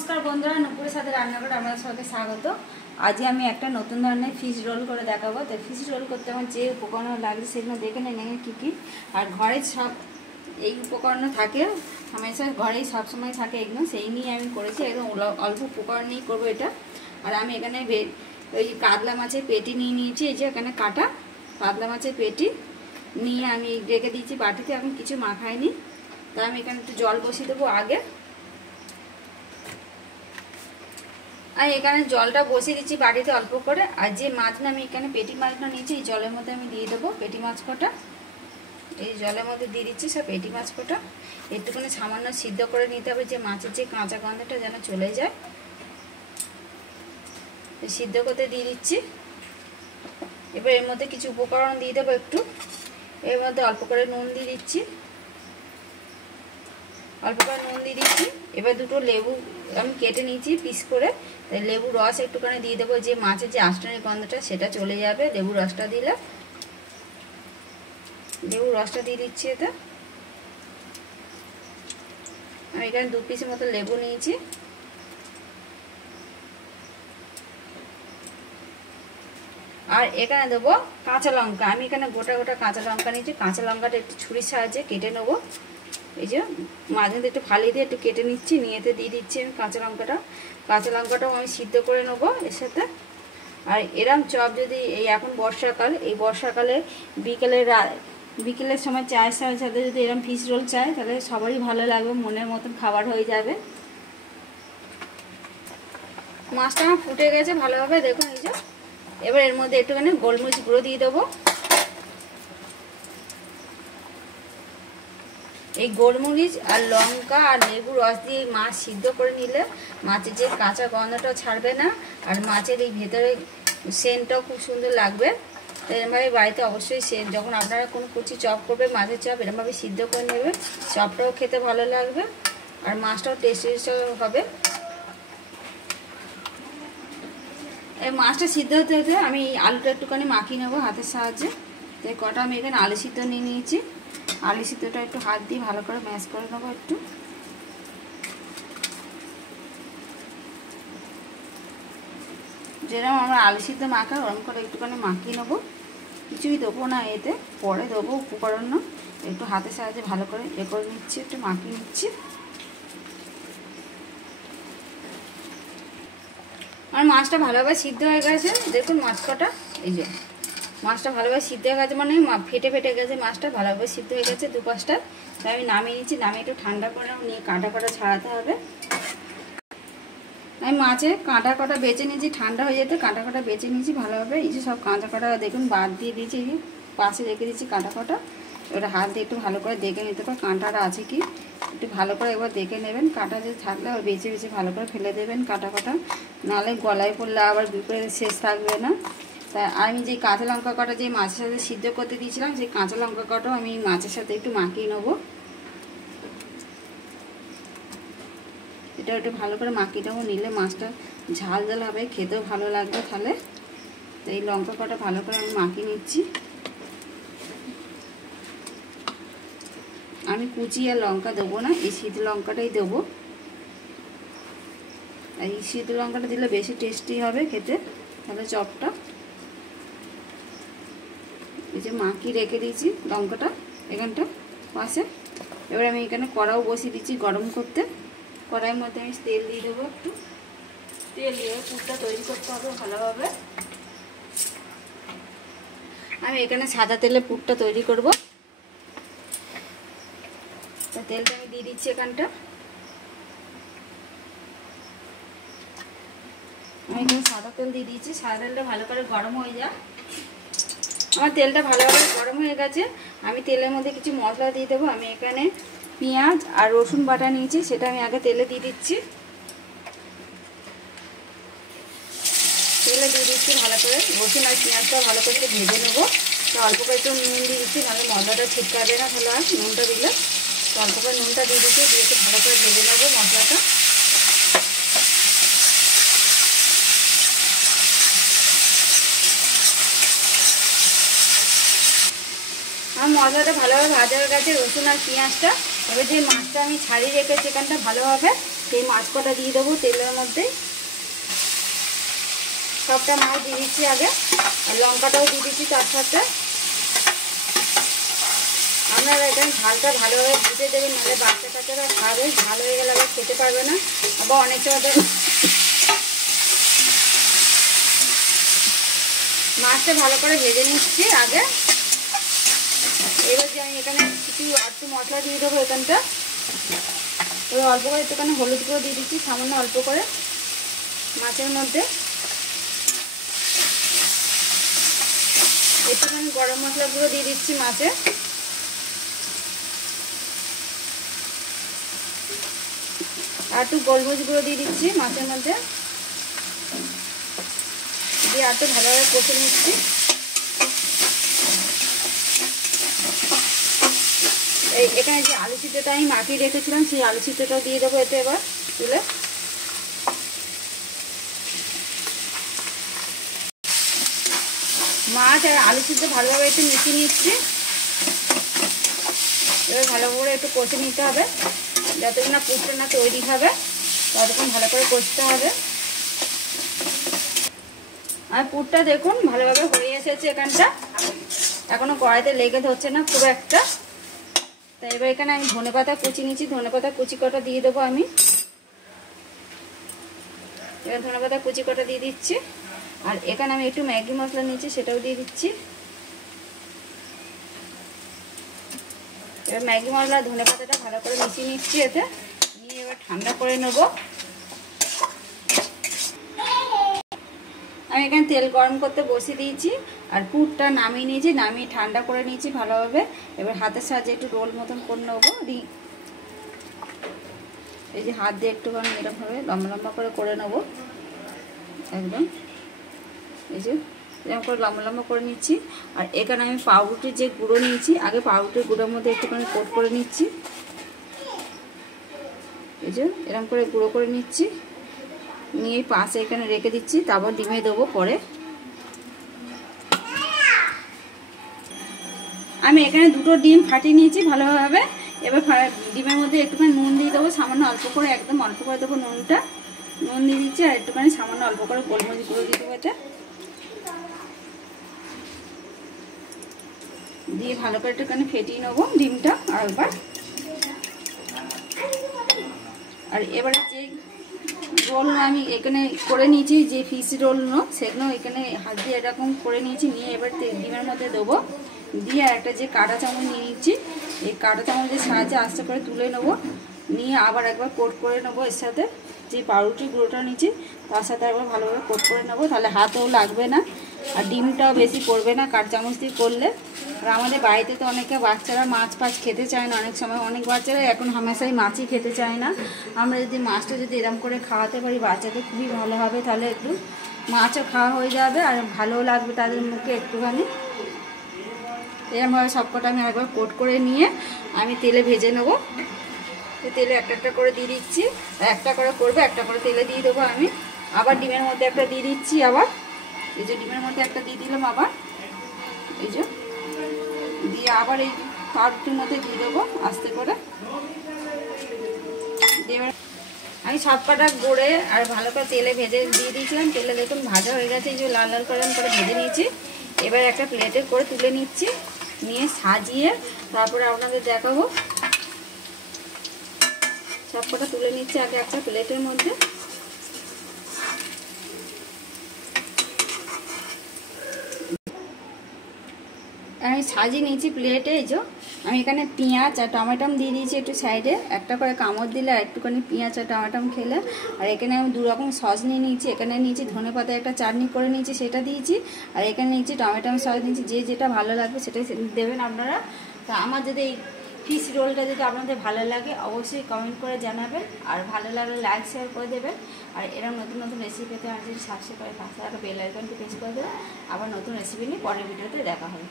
নমস্কার বন্ধুরা, নুপুরের সাথে রান্নাঘরে আপনাদের সবাইকে স্বাগত। আজকে আমি একটা নতুন ধরনের ফিশ রোল করে দেখাবো। তো ফিশ রোল করতে আমার যে উপকরণ লাগছে সেগুলো দেখে নেন কী কী। আর ঘরে সব এই উপকরণ থাকে, হামেশা ঘরেই সবসময় থাকে, এগুলো সেই নিয়ে আমি করেছি। একদম অল্প উপকরণ নিয়েই করবো এটা। আর আমি এখানে ওই কাতলা মাছের পেটি নিয়ে নিয়েছি, এই যে এখানে কাটা কাতলা মাছের পেটি নিয়ে আমি রেখে দিয়েছি বাটিতে, এখন কিছু মাখাইনি। তাই আমি এখানে একটু জল বসিয়ে দেবো আগে। আর এখানে জলটা বসিয়ে দিচ্ছি বাটিতে অল্প করে। আর যে মাছটা আমি এখানে পেটি মাছটা নিয়েছি, এই জলের মধ্যে আমি দিয়ে দেবো পেটি মাছ কটা। এই জলের মধ্যে দিয়ে দিচ্ছি সব পেটি মাছ কটা। একটুখানি সামান্য সিদ্ধ করে নিতে হবে, যে মাছের যে কাঁচা গন্ধটা যেন চলে যায়। সিদ্ধ করতে দিয়ে দিচ্ছি। এবার এর মধ্যে কিছু উপকরণ দিয়ে দেবো একটু। এর মধ্যে অল্প করে নুন দিয়ে দিচ্ছি, এবার দুটো লেবু আমি কেটে নিয়েছি পিস করে, লেবুর রস একটুখানি দিয়ে দেবো, যে মাছের যে আঁশটানের গন্ধটা সেটা চলে যাবে লেবুর রসটা দিলে। লেবুর রসটা দিয়ে দিচ্ছি এতে। আমি এখানে 2 পিসের মতো লেবু নিয়েছি। আর এখানে দেবো কাঁচা লঙ্কা। আমি এখানে গোটা গোটা কাঁচা লঙ্কা নিয়েছি। কাঁচা লঙ্কাটা একটু ছুরির সাহায্যে কেটে নেবো। এই যে মাঝে একটু ফালিয়ে দিয়ে একটু কেটে নিচ্ছি, নিয়ে এতে দিয়ে দিচ্ছি আমি কাঁচা লঙ্কাটাও আমি সিদ্ধ করে নেবো এর সাথে। আর এরম চপ যদি এই এখন বর্ষাকাল, এই বর্ষাকালে বিকেলের সময় চায়ের সাথে যদি এরম ফিশ রোল চায়, তাহলে সবারই ভালো লাগবে, মনের মতন খাবার হয়ে যাবে। মাছটা আমার ফুটে গেছে ভালোভাবে, দেখুন এই যে। এবার এর মধ্যে একটুখানি গোলমরিচ গুঁড়ো দিয়ে দেবো। এই গোলমরিচ আর লঙ্কা আর লেবু রস দিয়ে মাছ সিদ্ধ করে নিলে মাছের যে কাঁচা গন্ধটা ছাড়বে না, আর মাছের এই ভেতরে সেন্টটাও খুব সুন্দর লাগবে। তো এরমভাবে বাড়িতে অবশ্যই যখন আপনারা কোনো কুচি চপ করবে, মাছের চপ এরমভাবে সিদ্ধ করে নেবে, চপটাও খেতে ভালো লাগবে আর মাছটাও টেস্টি হবে। এই মাছটা সিদ্ধ হতে হতে আমি আলুটা একটুখানি মাখিয়ে নেবো হাতের সাহায্যে। তো কটা আমি এখানে আলু সিদ্ধ নিয়ে নিয়েছি। আলু সিদ্ধটা একটু হাত দিয়ে ভালো করে ম্যাশ করে নেবো একটু। যেরকম আমরা আলু সিদ্ধ মাখা ওরকম করে একটুখানি মাখিয়ে নেবো। কিছুই দেবো না এতে, পরে দেবো উপকরণ। একটু হাতের সাহায্যে ভালো করে করে নিচ্ছি, একটু মাখিয়ে নিচ্ছি। আর মাছটা ভালোভাবে সিদ্ধ হয়ে গেছে, দেখুন মাছ কটা। এই যে মাছটা ভালোভাবে সিদ্ধ হয়ে গেছে, মানে ফেটে গেছে মাছটা, ভালোভাবে সিদ্ধ হয়ে গেছে দুপাশটা। তাই আমি নামিয়ে নিচ্ছি। নামিয়ে একটু ঠান্ডা করে নিয়ে কাঁটা ছাড়াতে হবে। আমি মাছে কাঁটা বেছে নিয়েছি, ঠান্ডা হয়ে যেতে কাঁটা বেছে নিয়েছি ভালোভাবে। এই যে সব কাঁটা দেখুন বাদ দিয়ে দিয়েছি, এই পাশে রেখে দিয়েছি কাঁটা। ওটা হাত দিয়ে একটু ভালো করে দেখে নিতে হবে কাঁটাটা আছে কি, একটু ভালো করে একবার দেখে নেবেন। কাঁটা যদি থাকলে আবার বেছে ভালো করে ফেলে দেবেন কাঁটা, নাহলে গলায় পড়লে আবার বিপরে শেষ থাকবে না। তা আমি যে কাঁচা লঙ্কা কটা যে মাছের সাথে সিদ্ধ করতে দিয়েছিলাম, সেই কাঁচা লঙ্কা কটাও আমি মাছের সাথে একটু মাখিয়ে নেবো। এটা একটু ভালো করে মাখিয়ে নেবো, নিলে মাছটা ঝাল হবে, খেতেও ভালো লাগবে তাহলে। তো এই লঙ্কা কটা ভালো করে আমি মাখিয়ে নিচ্ছি। আমি কুচি আর লঙ্কা দেবো না, এই সিদ্ধ লঙ্কাটাই দেবো। আর এই সিদ্ধ লঙ্কাটা দিলে বেশি টেস্টি হবে খেতে তাহলে চপটা। এই যে মাখিয়ে রেখে দিয়েছি লঙ্কাটা এখানটা পাশে। এবার আমি এখানে কড়াও বসিয়ে দিচ্ছি গরম করতে। কড়াইয়ের মধ্যে আমি তেল দিয়ে দেবো একটু। তেল দিয়ে পুরটা তৈরি করতে হবে ভালোভাবে। আমি এখানে সাদা তেলে পুরটা তৈরি করব। তা তেলটা আমি দিয়ে দিচ্ছি এখানটা। আমি এখানে সাদা তেল দিয়ে দিয়েছি। সাদা তেলটা ভালো করে গরম হয়ে যায়। আমার তেলটা ভালোভাবে গরম হয়ে গেছে। আমি তেলের মধ্যে কিছু মশলা দিয়ে দেবো। আমি এখানে পেঁয়াজ আর রসুন বাটা নিয়েছি, সেটা আমি আগে তেলে দিয়ে দিচ্ছি। তেলে দিয়ে দিচ্ছি ভালো করে। রসুন আর পেঁয়াজটা ভালো করে ভেজে নেবো। তো অল্প করে একটু নুন দিয়ে দিচ্ছি, নাহলে মশলাটা ছিটকাবে না তাহলে। আর নুনটা দিলে তো অল্প করে নুনটা দিয়ে দিচ্ছি, দিয়ে একটু ভালো করে ভেজে নেবো মশলাটা। আমার মশলাটা ভালোভাবে ভাজা হয়ে গেছে, রসুন আর পেঁয়াজটা। এবার যে মাছটা আমি ছাড়িয়ে রেখেছি এখানটা ভালোভাবে সেই মাছ কটা দিয়ে দেবো তেলের মধ্যে। সবটা মাছ দিয়ে দিচ্ছি আগে, আর লঙ্কাটাও দিয়ে দিচ্ছি তার সাথে। আপনারা এখানে ঝালটা ভালোভাবে বুঝে দেবেন, নাহলে বাচ্চা কাচ্চারা খাবে, ঝাল হয়ে গেলে আবার খেতে পারবে না। আবার অনেক সময় মাছটা ভালো করে ভেজে নিচ্ছি আগে। এবার যে আমি এখানে কিছু একটু মশলা দিয়ে দেবো এখানটা। ওই অল্প করে একটুখানি হলুদ গুঁড়ো দিয়ে দিচ্ছি, সামান্য অল্প করে মাছের মধ্যে। একটুখানি গরম মশলা গুঁড়ো দিয়ে দিচ্ছি মাছে। আর একটু গোলমরিচ গুঁড়ো দিয়ে দিচ্ছি মাছের মধ্যে, দিয়ে আর একটু ভালোভাবে কষে নিচ্ছি। এখানে যে আলু সিদ্ধটা আমি মাখিয়ে রেখেছিলাম সেই আলু সিদ্ধটাও দিয়ে দেবো এতে এবার তুলে। মাছ আর আলু সিদ্ধ ভালোভাবে একটু মিশিয়ে নিচ্ছি। এবার ভালো করে একটু কষে নিতে হবে, যতক্ষণ না পুরটা না তৈরি হবে ততক্ষণ ভালো করে কষতে হবে। আর পুরটা দেখুন ভালোভাবে হয়ে এসেছে এখানটা, এখনো কড়াইতে লেগে ধরছে না খুব একটা। তাই এবার এখানে আমি ধনেপাতা কুচি নিচ্ছি, ধনেপাতা কুচি কটা দিয়ে দেবো আমি। এবার ধনেপাতা কুচি কটা দিয়ে দিচ্ছি। আর এখানে আমি একটু ম্যাগি মশলা নিচ্ছি, সেটাও দিয়ে দিচ্ছি। এবার ম্যাগি মশলা ধনেপাতাটা ভালো করে মিশিয়ে নিচ্ছি এতে, নিয়ে এবার ঠান্ডা করে নেব। আমি এখানে তেল গরম করতে বসিয়ে দিয়েছি, আর পুরটা নামিয়ে নিয়েছি, নামিয়ে ঠান্ডা করে নিয়েছি ভালোভাবে। এবার হাতের সাহায্যে একটু রোল মতন করে নেবো। এই যে হাত দিয়ে একটুখানি এরকমভাবে লম্বা লম্বা করে নেবো একদম। এই যে এরকম করে লম্বা লম্বা করে নিচ্ছি। আর এখানে আমি পাউরুটির যে গুঁড়ো নিয়েছি, আগে পাউরুটির গুঁড়োর মধ্যে একটুখানি কোট করে নিচ্ছি। এই যে এরকম করে গুঁড়ো করে নিচ্ছি, নিয়ে পাশে এখানে রেখে দিচ্ছি। তারপর ডিমে দেবো পরে। আমি এখানে দুটো ডিম ফাটিয়ে নিয়েছি ভালোভাবে। এবার ডিমের মধ্যে একটুখানি নুন দিয়ে দেবো, সামান্য অল্প করে, একদম অল্প করে দেবো নুনটা। নুন দিয়ে দিচ্ছি, আর একটুখানি সামান্য অল্প করে গোলমরিচ গুঁড়ো দিয়ে দেবো এটা। দিয়ে ভালো করে একটুখানি ফেটিয়ে নেবো ডিমটা আর একবার। আর এবারে যে রোল আমি এখানে করে নিয়েছি, যে ফিশ রোল সেগুলো এখানে হাত দিয়ে এরকম করে নিয়েছি, নিয়ে এবার ডিমের মধ্যে দেবো। দিয়ে আর একটা যে কাঁটা চামচ নিয়ে নিচ্ছি, এই কাঁটা চামচের সাহায্যে আস্তে করে তুলে নেবো। নিয়ে আবার একবার কোট করে নেবো এর সাথে, যে পাউরুটির গুঁড়োটা নিচ্ছি তার সাথে একবার ভালোভাবে কোট করে নেবো, তাহলে হাতেও লাগবে না আর ডিমটাও বেশি পড়বে না কাঁটা চামচ দিয়ে করলে। আর আমাদের বাড়িতে তো অনেকে বাচ্চারা মাছ ফাছ খেতে চায় না, অনেক সময় অনেক বাচ্চারা এখন হামেশাই মাছই খেতে চায় না। আমরা যদি মাছটা যদি এরকম করে খাওয়াতে পারি বাচ্চাদের খুবই ভালো হবে, তাহলে একটু মাছও খাওয়া হয়ে যাবে আর ভালোও লাগবে তাদের মুখে একটুখানি। এরকমভাবে সবকটা আমি একবার কোট করে নিয়ে আমি তেলে ভেজে নেবো। তেলে একটা একটা করে দিয়ে দিচ্ছি, একটা করে করবে, একটা করে তেলে দিয়ে দেবো আমি। আবার ডিমের মধ্যে একটা দিয়ে দিচ্ছি, আবার এই যে ডিমের মধ্যে একটা দিয়ে দিলাম আবার, এই যে দিয়ে আবার এই পাউরুটির মধ্যে দিয়ে দেবো আস্তে করে। আমি সব কটা গড়ে আর ভালো করে তেলে ভেজে দিয়ে দিয়েছিলাম। তেলে দেখুন ভাজা হয়ে গেছে, এই যে লাল লাল করে ভেজে নিয়েছি। এবার একটা প্লেটে করে তুলে নিচ্ছি, নিয়ে সাজিয়ে তারপরে আপনাদের দেখাবো। সব কটা তুলে নিচ্ছি আগে একটা প্লেটের মধ্যে। আমি সাজিয়ে নিয়েছি প্লেটে। এই যে আমি এখানে পেঁয়াজ আর টমেটোম দিয়ে দিয়েছি একটু সাইডে, একটা করে কামড় দিলে আর একটুখানি পেঁয়াজ আর টমেটোম খেলে। আর এখানে আমি দু রকম সস নিয়ে নিয়েছি, এখানে নিয়েছি ধনেপাতা একটা চাটনি করে নিয়েছি সেটা দিয়েছি, আর এখানে নিয়েছি টমেটোম সস নিয়েছি। যে যেটা ভালো লাগবে সেটাই দেবেন আপনারা। তা আমার যদি এই ফিশ রোলটা যদি আপনাদের ভালো লাগে অবশ্যই কমেন্ট করে জানাবেন, আর ভালো লাগলে লাইক শেয়ার করে দেবেন। আর এরকম নতুন নতুন রেসিপি পেতে আমার যদি সাবস্ক্রাইব করে পাশে একটা বেল আইকনটি প্রেস করে দেবেন। আবার নতুন রেসিপি নিয়ে পরের ভিডিওতে দেখা হবে।